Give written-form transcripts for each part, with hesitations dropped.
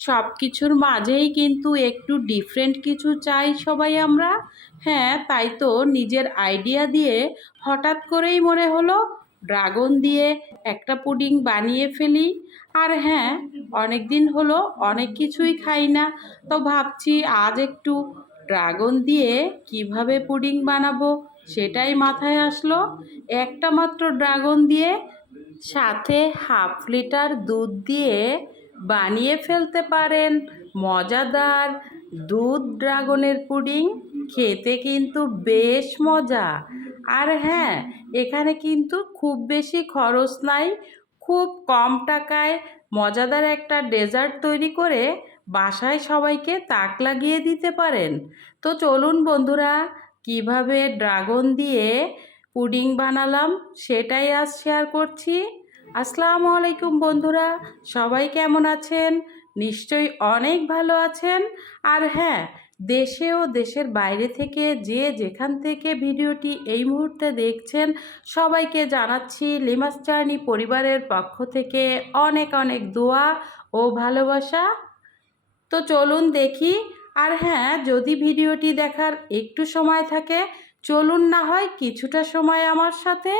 সব কিছুর মাঝেই কিন্তু একটু ডিফারেন্ট কিছু চাই সবাই আমরা। হ্যাঁ, তাই তো নিজের আইডিয়া দিয়ে হঠাৎ করেই মনে হলো ড্রাগন দিয়ে একটা পুডিং বানিয়ে ফেলি। আর হ্যাঁ, অনেক দিন হলো অনেক কিছুই খাই না, তো ভাবছি আজ একটু ড্রাগন দিয়ে কিভাবে পুডিং বানাবো সেটাই মাথায় আসলো। একটা মাত্র ড্রাগন দিয়ে সাথে হাফ লিটার দুধ দিয়ে বানিয়ে ফেলতে পারেন মজাদার দুধ ড্রাগনের পুডিং। খেতে কিন্তু বেশ মজা। আর হ্যাঁ, এখানে কিন্তু খুব বেশি খরচ নাই। খুব কম টাকায় মজাদার একটা ডেজার্ট তৈরি করে বাসায় সবাইকে তাক লাগিয়ে দিতে পারেন। তো চলুন বন্ধুরা, কিভাবে ড্রাগন দিয়ে পুডিং বানালাম সেটাই আজ শেয়ার করছি। আসসালামু আলাইকুম বন্ধুরা, সবাই কেমন আছেন? নিশ্চয়ই অনেক ভালো আছেন। আর হ্যাঁ, দেশে ও দেশের বাইরে থেকে যে যেখান থেকে ভিডিওটি এই মুহূর্তে দেখছেন সবাইকে জানাচ্ছি লিমাস জার্নি পরিবারের পক্ষ থেকে অনেক অনেক দোয়া ও ভালোবাসা। তো চলুন দেখি। আর হ্যাঁ, যদি ভিডিওটি দেখার একটু সময় থাকে চলুন না হয় কিছুটা সময় আমার সাথে।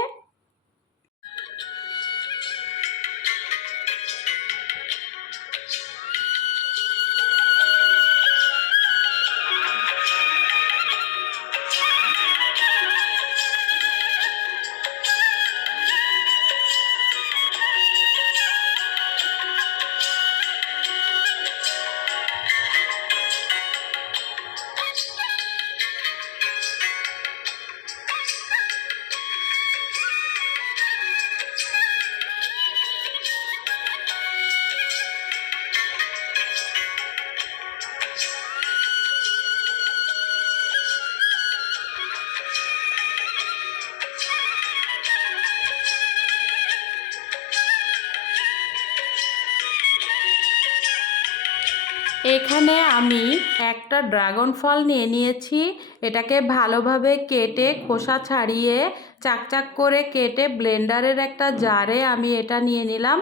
এখানে আমি একটা ড্রাগন ফল নিয়ে নিয়েছি। এটাকে ভালোভাবে কেটে খোসা ছাড়িয়ে চাকচাক করে কেটে ব্লেন্ডারের একটা জারে আমি এটা নিয়ে নিলাম।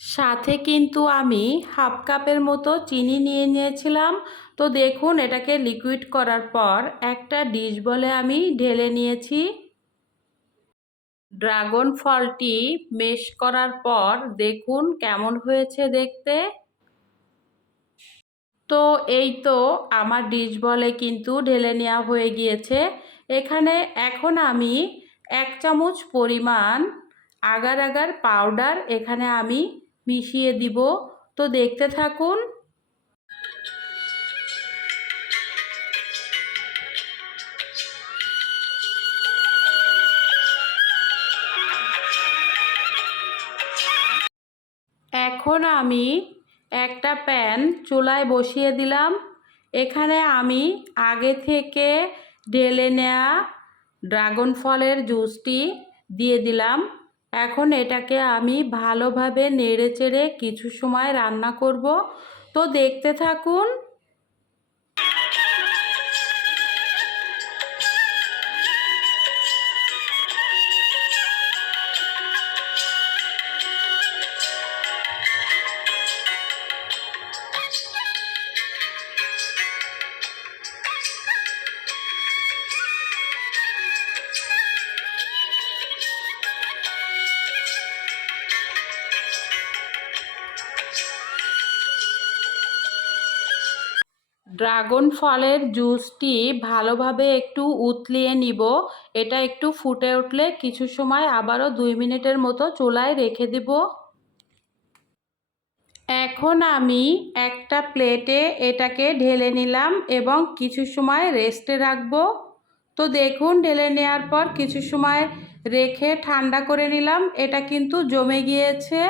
সাথে কিন্তু আমি হাফ কাপের মতো চিনি নিয়ে নিয়েছিলাম। তো দেখুন, এটাকে লিকুইড করার পর একটা ডিশ বলে আমি ঢেলে নিয়েছি। ড্রাগন ফলটি মেশ করার পর দেখুন কেমন হয়েছে দেখতে। তো এই তো আমার ডিশ বলে কিন্তু ঢেলে নেওয়া হয়ে গিয়েছে। এখানে এখন আমি 1 চামচ পরিমাণ আগার আগার পাউডার এখানে আমি মিশিয়ে দিব। তো দেখতে থাকুন। এখন আমি একটা প্যান চুলায় বসিয়ে দিলাম। এখানে আমি আগে থেকে ঢেলে নেওয়া ড্রাগন ফলের জুসটি দিয়ে দিলাম। এখন এটাকে আমি ভালোভাবে নেড়েচেড়ে কিছু সময় রান্না করব। তো দেখতে থাকুন। ড্রাগন ফলের জুসটি ভালোভাবে একটু উতলিয়ে নিব। এটা একটু ফুটে উঠলে কিছু সময় আবারও 2 মিনিটের মতো চুলায় রেখে দেব। এখন আমি একটা প্লেটে এটাকে ঢেলে নিলাম এবং কিছু সময় রেস্টে রাখবো। তো দেখুন, ঢেলে নেওয়ার পর কিছু সময় রেখে ঠান্ডা করে নিলাম। এটা কিন্তু জমে গিয়েছে।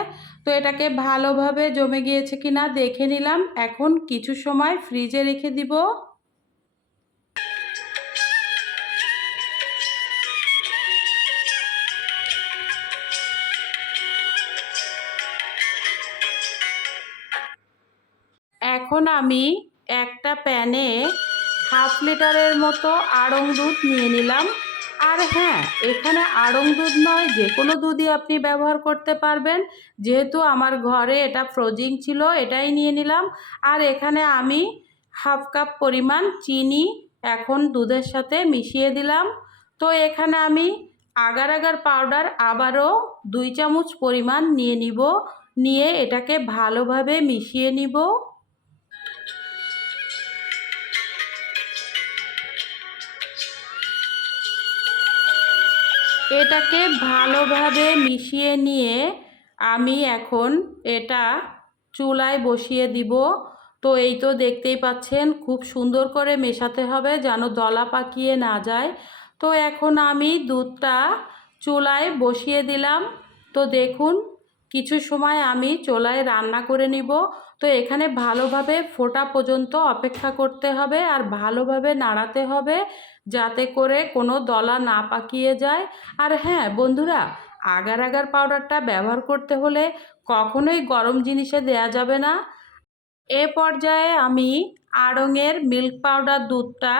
তো এটাকে ভালোভাবে জমে গিয়েছে কিনা দেখে নিলাম। এখন কিছু সময় ফ্রিজে রেখে দিব। এখন আমি একটা প্যানে হাফ লিটারের মতো আড়ং দুধ নিয়ে নিলাম। আর হ্যাঁ, এখানে আড়ং দুধ নয়, যে কোনো দুধই আপনি ব্যবহার করতে পারবেন। যেহেতু আমার ঘরে এটা ফ্রোজিং ছিল, এটাই নিয়ে নিলাম। আর এখানে আমি হাফ কাপ পরিমাণ চিনি এখন দুধের সাথে মিশিয়ে দিলাম। তো এখানে আমি আগার আগার পাউডার আবারও 2 চামচ পরিমাণ নিয়ে নিব, নিয়ে এটাকে ভালোভাবে মিশিয়ে নিব। এটাকে ভালোভাবে মিশিয়ে নিয়ে আমি এখন এটা চুলায় বসিয়ে দিব। তো এই তো দেখতেই পাচ্ছেন, খুব সুন্দর করে মেশাতে হবে যেন দলা পাকিয়ে না যায়। তো এখন আমি দুধটা চুলায় বসিয়ে দিলাম। তো দেখুন, কিছু সময় আমি চুলায় রান্না করে নিব। তো এখানে ভালোভাবে ফোটা পর্যন্ত অপেক্ষা করতে হবে আর ভালোভাবে নাড়াতে হবে যাতে করে কোনো দলা না পাকিয়ে যায়। আর হ্যাঁ বন্ধুরা, আগার আগার পাউডারটা ব্যবহার করতে হলে কখনোই গরম জিনিসে দেয়া যাবে না। এ পর্যায়ে আমি আড়ংয়ের মিল্ক পাউডার দুধটা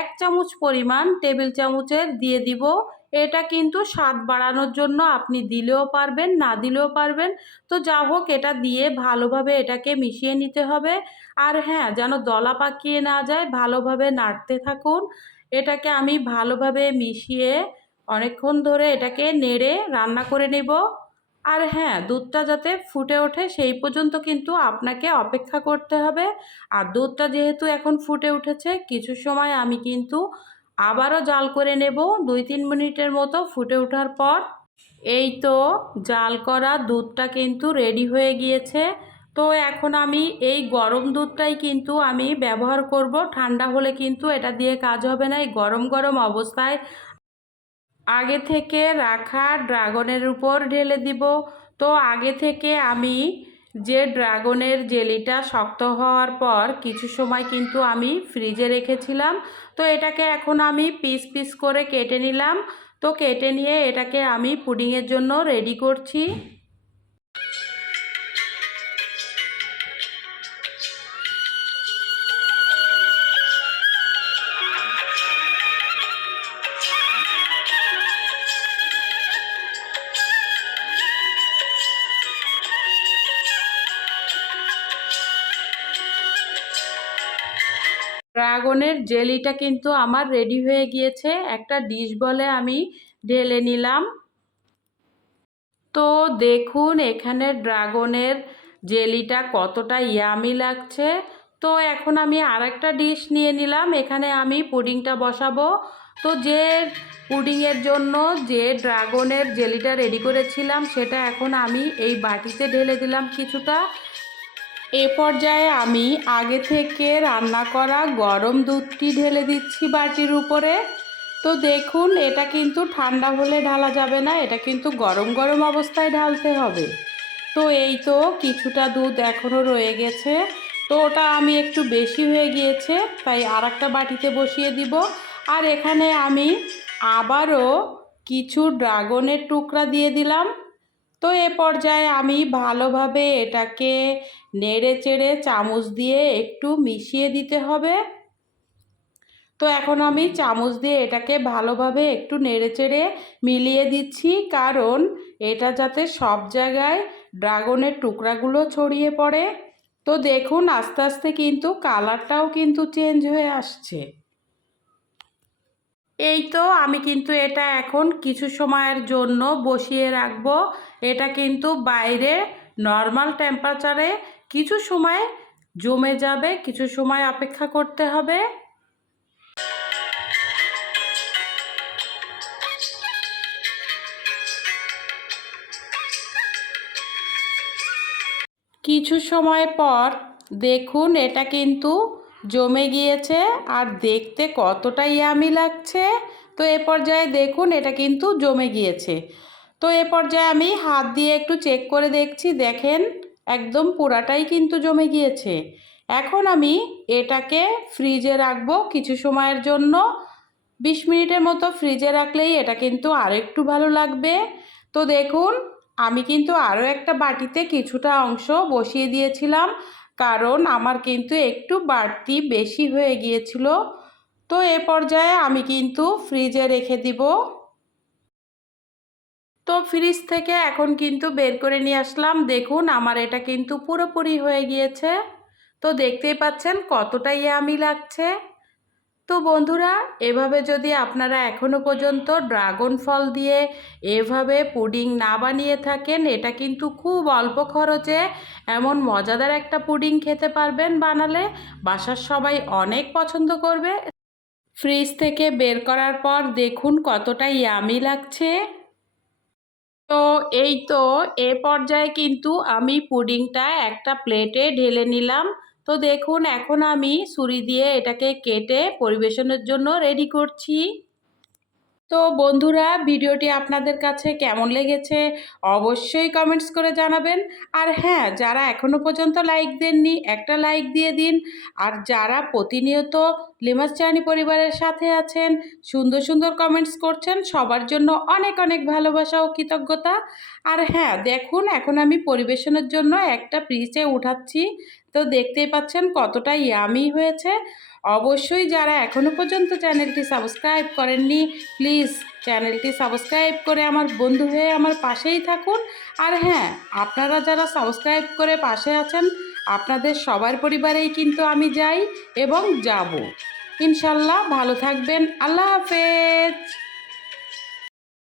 1 চামচ পরিমাণ টেবিল চামচের দিয়ে দিব। এটা কিন্তু স্বাদ বাড়ানোর জন্য আপনি দিলেও পারবেন, না দিলেও পারবেন। তো যা হোক, এটা দিয়ে ভালোভাবে এটাকে মিশিয়ে নিতে হবে। আর হ্যাঁ, যেন দলা পাকিয়ে না যায়, ভালোভাবে নাড়তে থাকুন। এটাকে আমি ভালোভাবে মিশিয়ে অনেকক্ষণ ধরে এটাকে নেড়ে রান্না করে নেব। আর হ্যাঁ, দুধটা যাতে ফুটে ওঠে সেই পর্যন্ত কিন্তু আপনাকে অপেক্ষা করতে হবে। আর দুধটা যেহেতু এখন ফুটে উঠেছে, কিছু সময় আমি কিন্তু আবারও জাল করে নেব 2-3 মিনিটের মতো। ফুটে ওঠার পর এই তো জাল করা দুধটা কিন্তু রেডি হয়ে গিয়েছে। তো এখন আমি এই গরম দুধটাই কিন্তু আমি ব্যবহার করব। ঠান্ডা হলে কিন্তু এটা দিয়ে কাজ হবে না। এই গরম গরম অবস্থায় আগে থেকে রাখা ড্রাগনের উপর ঢেলে দিব। তো আগে থেকে আমি যে ড্রাগনের জেলিটা শক্ত হওয়ার পর কিছু সময় কিন্তু আমি ফ্রিজে রেখেছিলাম। তো এটাকে এখন আমি পিস পিস করে কেটে নিলাম। তো কেটে নিয়ে এটাকে আমি পুডিংয়ের জন্য রেডি করছি। ড্রাগনের জেলিটা কিন্তু আমার রেডি হয়ে গিয়েছে। একটা ডিশ বলে আমি ঢেলে নিলাম। তো দেখুন এখানে ড্রাগনের জেলিটা কতটা ইয়ামি লাগছে। তো এখন আমি আরেকটা ডিশ নিয়ে নিলাম, এখানে আমি পুডিংটা বসাবো। তো যে পুডিংয়ের জন্য যে ড্রাগনের জেলিটা রেডি করেছিলাম সেটা এখন আমি এই বাটিতে ঢেলে দিলাম কিছুটা। এ পর্যায়ে আমি আগে থেকে রান্না করা গরম দুধটি ঢেলে দিচ্ছি বাটির উপরে। তো দেখুন, এটা কিন্তু ঠান্ডা হলে ঢালা যাবে না, এটা কিন্তু গরম গরম অবস্থায় ঢালতে হবে। তো এই তো কিছুটা দুধ এখনও রয়ে গেছে। তো ওটা আমি একটু বেশি হয়ে গিয়েছে, তাই আর একটা বাটিতে বসিয়ে দিব। আর এখানে আমি আবারও কিছু ড্রাগনের টুকরা দিয়ে দিলাম। তো এ পর্যায়ে আমি ভালোভাবে এটাকে নেড়ে চেড়ে চামচ দিয়ে একটু মিশিয়ে দিতে হবে। তো এখন আমি চামচ দিয়ে এটাকে ভালোভাবে একটু নেড়ে চেড়ে মিলিয়ে দিচ্ছি, কারণ এটা যাতে সব জায়গায় ড্রাগনের টুকরাগুলো ছড়িয়ে পড়ে। তো দেখুন আস্তে আস্তে কিন্তু কালারটাও কিন্তু চেঞ্জ হয়ে আসছে। এই তো আমি কিন্তু এটা এখন কিছু সময়ের জন্য বসিয়ে রাখবো। এটা কিন্তু বাইরে নর্মাল টেম্পারেচারে কিছু সময় জমে যাবে, কিছু সময় অপেক্ষা করতে হবে। কিছু সময় পর দেখুন এটা কিন্তু জমে গিয়েছে আর দেখতে কতটা ইয়ামি লাগছে। তো এ পর্যায়ে দেখুন এটা কিন্তু জমে গিয়েছে। তো এ পর্যায়ে আমি হাত দিয়ে একটু চেক করে দেখছি, দেখেন একদম পুরাটাই কিন্তু জমে গিয়েছে। এখন আমি এটাকে ফ্রিজে রাখবো কিছু সময়ের জন্য। 20 মিনিটের মতো ফ্রিজে রাখলেই এটা কিন্তু আরেকটু ভালো লাগবে। তো দেখুন আমি কিন্তু আরও একটা বাটিতে কিছুটা অংশ বসিয়ে দিয়েছিলাম, কারণ আমার কিন্তু একটু বাড়তি বেশি হয়ে গিয়েছিল। তো এ পর্যায়ে আমি কিন্তু ফ্রিজে রেখে দিব। তো ফ্রিজ থেকে এখন কিন্তু বের করে নিয়ে আসলাম। দেখুন আমার এটা কিন্তু পুরোপুরি হয়ে গিয়েছে। তো দেখতেই পাচ্ছেন কতটা ইয়ামি লাগছে। তো বন্ধুরা, এভাবে যদি আপনারা এখনো পর্যন্ত ড্রাগন ফল দিয়ে এভাবে পুডিং না বানিয়ে থাকেন, এটা কিন্তু খুব অল্প খরচে এমন মজাদার একটা পুডিং খেতে পারবেন বানালে। বাসার সবাই অনেক পছন্দ করবে। ফ্রিজ থেকে বের করার পর দেখুন কতটা ইয়ামি লাগছে। তো এই তো এ পর্যায়ে কিন্তু আমি পুডিংটা একটা প্লেটে ঢেলে নিলাম। তো দেখুন এখন আমি ছুরি দিয়ে এটাকে কেটে পরিবেশনের জন্য রেডি করছি। তো বন্ধুরা, ভিডিওটি আপনাদের কাছে কেমন লেগেছে অবশ্যই কমেন্টস করে জানাবেন। আর হ্যাঁ, যারা এখনও পর্যন্ত লাইক দেননি একটা লাইক দিয়ে দিন। আর যারা প্রতিনিয়ত লিমাস চার্নি পরিবারের সাথে আছেন, সুন্দর সুন্দর কমেন্টস করছেন, সবার জন্য অনেক অনেক ভালোবাসা ও কৃতজ্ঞতা। আর হ্যাঁ, দেখুন এখন আমি পরিবেশনের জন্য একটা পিসে উঠাচ্ছি। তো দেখতেই পাচ্ছেন কতটা ইয়ামি হয়েছে। অবশ্যই যারা এখনও পর্যন্ত চ্যানেলটি সাবস্ক্রাইব করেননি, প্লিজ চ্যানেলটি সাবস্ক্রাইব করে আমার বন্ধু হয়ে আমার পাশেই থাকুন। আর হ্যাঁ, আপনারা যারা সাবস্ক্রাইব করে পাশে আছেন, আপনাদের সবার পরিবারেই কিন্তু আমি যাই এবং যাব। ইনশাল্লাহ ভালো থাকবেন। আল্লাহ হাফেজ।